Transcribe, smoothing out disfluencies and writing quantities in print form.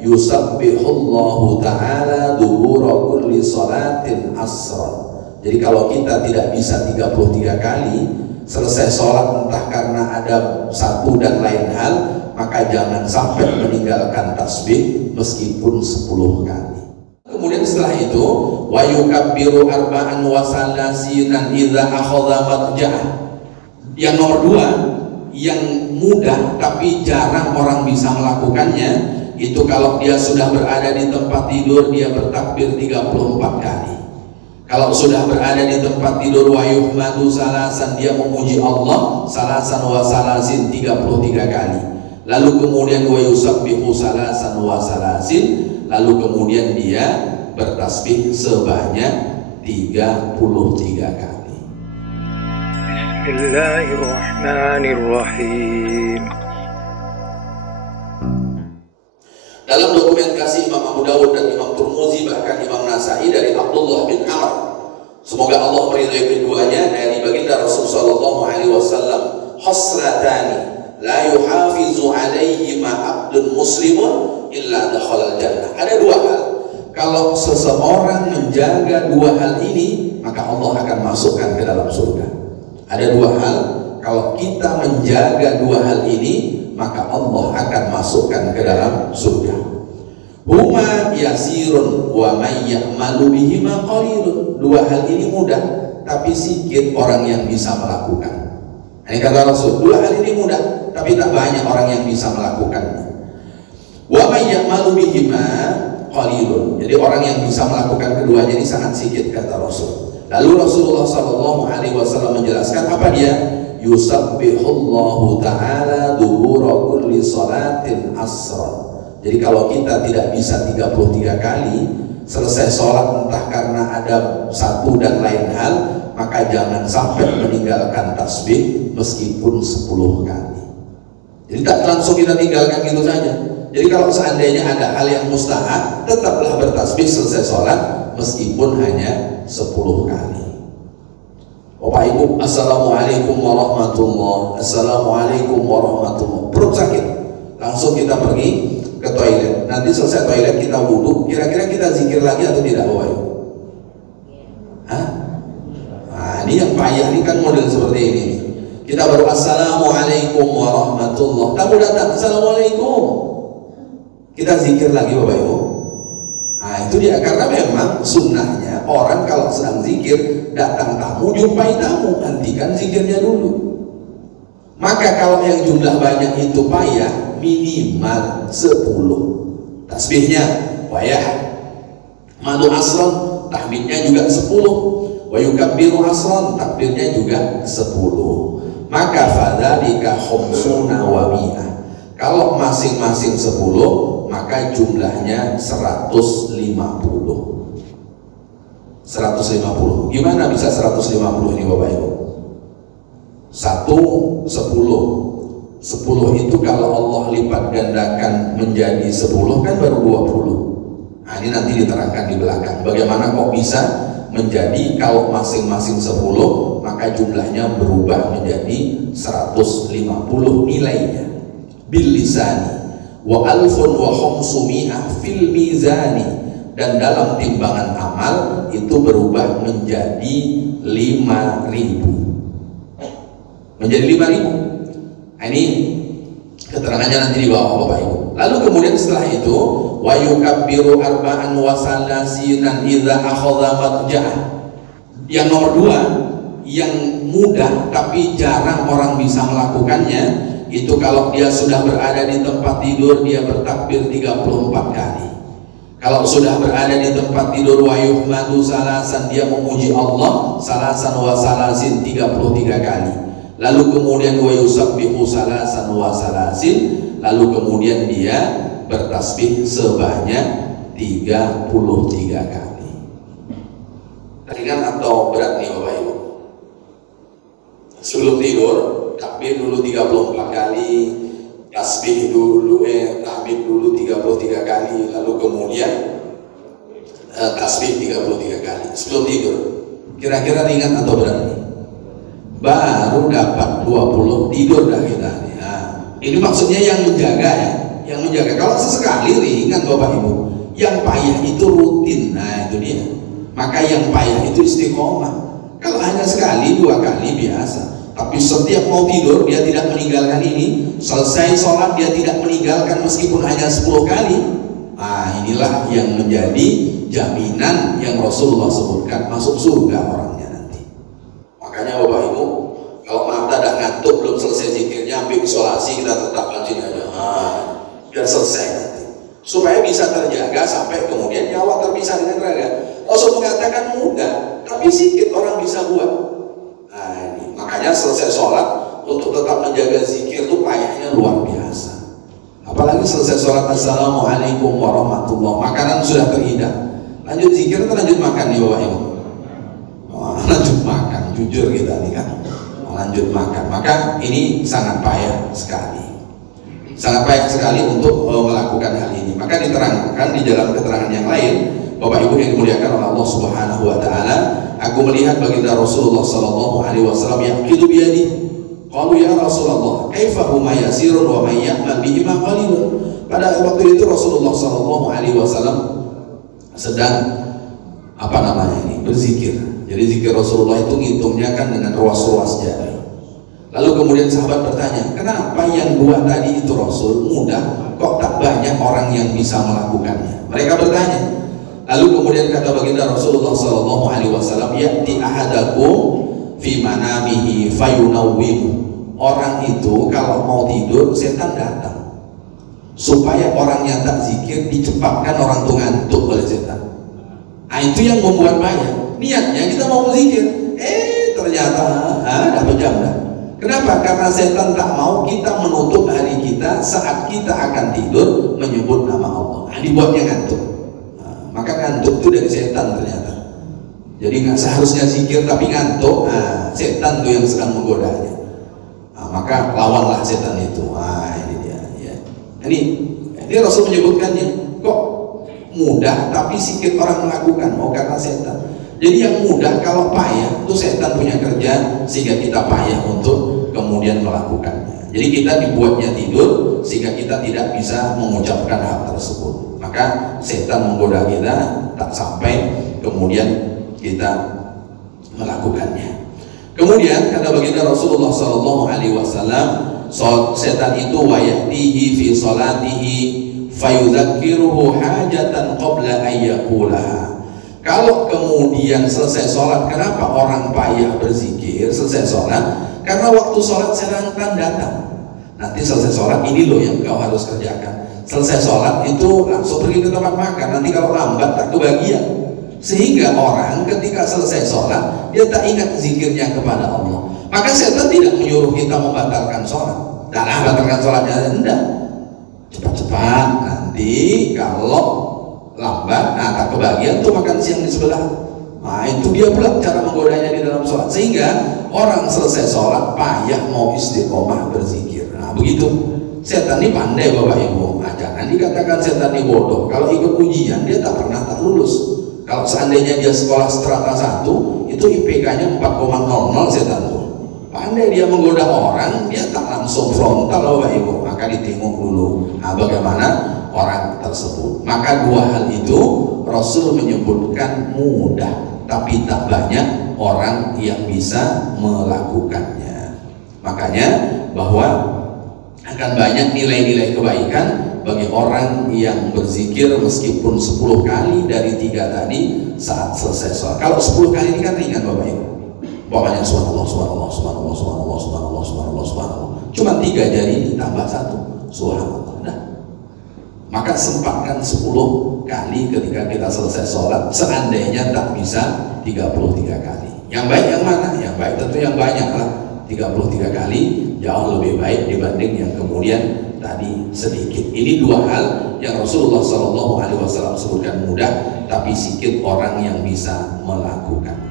yusabbihullahu ta'ala dubura kulli salatin asra. Jadi kalau kita tidak bisa 33 kali selesai sholat entah karena ada satu dan lain hal, maka jangan sampai meninggalkan tasbih meskipun 10 kali. Kemudian setelah itu wa yukabbiru arba'an wa salasinan idza akhadha madja'ah. Yang nomor 2 yang mudah tapi jarang orang bisa melakukannya, itu kalau dia sudah berada di tempat tidur dia bertakbir 34 kali. Kalau sudah berada di tempat tidur wa yuhmadu salasan, dia memuji Allah salasan wa salasin 33 kali. Lalu kemudian wa yusabbihu salasan wa salasin, lalu kemudian dia bertasbih sebanyak 33 kali. Bismillahirrahmanirrahim. Dalam dokumentasi Imam Abu Dawud dan Imam Tirmidzi, bahkan Imam Nasai dari Abdullah bin Amr, semoga Allah meridhai keduanya, dari baginda Rasul sallallahu alaihi wasallam, hasratani la yuhafizu alaihima abdun muslimun illa dakhala al-jannah. Ada 2 hal, kalau seseorang menjaga 2 hal ini maka Allah akan masukkan ke dalam surga. Ada 2 hal, kalau kita menjaga 2 hal ini maka Allah akan masukkan ke dalam surga. Huma yasirun wa may ya'malu bihima qalilun. 2 hal ini mudah tapi sedikit orang yang bisa melakukan. Ini kata Rasul, 2 hal ini mudah tapi tak banyak orang yang bisa melakukannya. Wa may ya'malu bihima qalilun. Jadi orang yang bisa melakukan keduanya ini sangat sedikit, kata Rasul. Lalu Rasulullah sallallahu alaihi wasallam menjelaskan apa dia? Yusabbihullahu ta'ala dubura kulli salatin asra. Jadi kalau kita tidak bisa 33 kali selesai sholat entah karena ada satu dan lain hal, maka jangan sampai meninggalkan tasbih meskipun 10 kali. Jadi tak langsung kita tinggalkan gitu saja. Jadi kalau seandainya ada hal yang mustahab, tetaplah bertasbih selesai sholat meskipun hanya 10 kali. Bapak Ibu, assalamualaikum warahmatullahi, assalamualaikum warahmatullahi. Perut sakit, langsung kita pergi ke toilet. Nanti selesai toilet kita wudhu. Kira-kira kita zikir lagi atau tidak, Bapak Ibu? Hah? Nah, ini yang payah, ini kan model seperti ini. Kita baru assalamualaikum warahmatullahi, kamu datang assalamualaikum, kita zikir lagi, Bapak Ibu. Nah itu dia, karena memang sunnahnya orang kalau sedang zikir, datang tamu jumpai tamu, hentikan zikirnya dulu. Maka kalau yang jumlah banyak itu payah, minimal 10 tasbihnya. Wayah madu asron, tahmidnya juga 10. Wa yukabbiru asron, takbirnya juga 10. Maka fadzalika khamsuna wa mi'ah. Kalau masing-masing 10, maka jumlahnya 150. 150. Gimana bisa 150 ini, Bapak Ibu? 1, 10. 10 itu kalau Allah lipat gandakan menjadi 10 kan baru 20. Nah ini nanti diterangkan di belakang bagaimana kok bisa menjadi kalau masing-masing 10 maka jumlahnya berubah menjadi 150 nilainya. Bil lisani wa alfun wa khamsumi'ah fil mizani, dan dalam timbangan amal itu berubah menjadi 5.000. Menjadi 5.000. Nah, ini keterangannya nanti di bawah, Bapak Ibu. Lalu kemudian setelah itu wa yukabbiru arba'an wa salasinan idza akhadha madja'ah. Yang nomor 2 yang mudah tapi jarang orang bisa melakukannya, itu kalau dia sudah berada di tempat tidur dia bertakbir 34 kali. Kalau sudah berada di tempat tidur wa yuhmadu salasan, dia memuji Allah salasan wa salasin 33 kali. Lalu kemudian wa yusabbihu salasan wa salasin, lalu kemudian dia bertasbih sebanyak 33 kali. Ringan atau berat nih Bapak Ibu? Sebelum tidur takbir dulu 34 kali, tasbih dulu, tahmid dulu 33 kali, lalu kemudian tasbih 33 kali sebelum tidur. Kira-kira ringan atau berat nih? Baru dapat 20 tidur dah kita nih. Nah, ini maksudnya yang menjaga ya, yang menjaga. Kalau sesekali ringan Bapak Ibu, yang payah itu rutin. Nah itu dia. Maka yang payah itu istiqomah. Kalau hanya sekali, 2 kali biasa. Tapi setiap mau tidur dia tidak meninggalkan ini. Selesai sholat dia tidak meninggalkan meskipun hanya 10 kali. Nah inilah yang menjadi jaminan yang Rasulullah sebutkan masuk surga orangnya nanti. Makanya Bapak Ibu, kalau mata dah ngantuk belum selesai zikirnya, ambil isolasi, kita tetapkan sini aja. Biar selesai nanti. Supaya bisa terjaga sampai kemudian nyawa terpisah dengan raga. Rasul mengatakan mudah, tapi sedikit orang bisa buat. Nah ini, makanya selesai sholat untuk tetap menjaga zikir itu payahnya luar biasa. Apalagi selesai sholat assalamualaikum warahmatullah, makanan sudah terhidang, lanjut zikir atau lanjut makan nih Bapak Ibu? Lanjut makan, jujur kita nih kan, lanjut makan. Maka ini sangat payah sekali, sangat payah sekali untuk melakukan hal ini. Maka diterangkan di dalam keterangan yang lain, Bapak Ibu yang dimuliakan oleh Allah Subhanahu Wa Taala, aku melihat baginda Rasulullah Sallallahu Alaihi Wasallam yang yaqidu biyadi. Qalu ya Rasulullah, kaifa huma yasirun wa may ya'mal bihi ma qalilun. Pada waktu itu Rasulullah Sallallahu Alaihi Wasallam sedang berzikir. Jadi zikir Rasulullah itu ngitungnya kan dengan ruas-ruas jari. Lalu kemudian sahabat bertanya, kenapa yang 2 tadi itu Rasul mudah, kok tak banyak orang yang bisa melakukannya? Mereka bertanya. Lalu kemudian kata baginda Rasulullah Sallallahu Alaihi Wasallam, ya'ti ahadakum fi manamihi fayunawwimu. Orang itu kalau mau tidur setan datang supaya orang yang tak zikir dicepatkan orang itu ngantuk oleh setan. Nah itu yang membuat banyak. Niatnya kita mau zikir, ternyata dapat jam dah. Kenapa? Karena setan tak mau kita menutup hari kita saat kita akan tidur menyebut nama Allah. Nah, dibuatnya ngantuk. Maka ngantuk itu dari setan ternyata. Jadi nggak seharusnya zikir tapi ngantuk. Setan tuh yang sedang menggodanya. Maka lawanlah setan itu. Ini dia. Ya. Ini Rasul menyebutkannya. Kok mudah tapi sedikit orang melakukan? Karena setan. Jadi yang mudah kalau payah itu setan punya kerja sehingga kita payah untuk kemudian melakukannya. Jadi kita dibuatnya tidur sehingga kita tidak bisa mengucapkan hal tersebut. Maka setan menggoda kita tak sampai kemudian kita melakukannya. Kemudian kata baginda Rasulullah Sallallahu Alaihi Wasallam, setan itu wayatihi fi salatihi fayudzakiruhu hajatan qabla ayyakulaha. Kalau kemudian selesai sholat, kenapa orang payah berzikir selesai sholat? Karena waktu sholat setan datang. Nanti selesai sholat ini loh yang kau harus kerjakan. Selesai sholat itu langsung pergi ke tempat makan. Nanti kalau lambat tak kebagian. Sehingga orang ketika selesai sholat dia tak ingat zikirnya kepada Allah. Maka setan tidak menyuruh kita membatalkan sholat. Jangan batalkan sholatnya, enggak. Cepat-cepat nanti kalau lambat, tak kebagian tuh makan siang di sebelah. Nah itu dia pula cara menggodanya di dalam sholat. Sehingga orang selesai sholat payah mau istiqomah berzikir. Nah begitu. Setan ini pandai Bapak Ibu. Jangan dikatakan setan ini bodoh. Kalau ikut ujian dia tak pernah tak lulus. Kalau seandainya dia sekolah strata 1, itu IPK-nya 4,00 setan tuh. Pandai dia menggoda orang, dia tak langsung frontal Bapak Ibu. Maka ditengok dulu. Bagaimana orang tersebut. Maka 2 hal itu Rasul menyebutkan mudah, tapi tak banyak orang yang bisa melakukannya. Makanya bahwa akan banyak nilai-nilai kebaikan bagi orang yang berzikir meskipun 10 kali dari 3 tadi saat selesai sholat. Kalau 10 kali ini kan ringan Bapak Ibu. Pokoknya subhanallah, subhanallah, subhanallah, subhanallah, subhanallah, subhanallah, subhanallah. Cuma 3 jari ini tambah 1 subhanallah. Nah, maka sempatkan 10 kali ketika kita selesai sholat. Seandainya tak bisa 33 kali. Yang baik yang mana? Yang baik tentu yang banyak lah. 33 kali jauh lebih baik dibanding yang kemudian tadi sedikit. Ini 2 hal yang Rasulullah Sallallahu Alaihi Wasallam sebutkan mudah, tapi sedikit orang yang bisa melakukannya.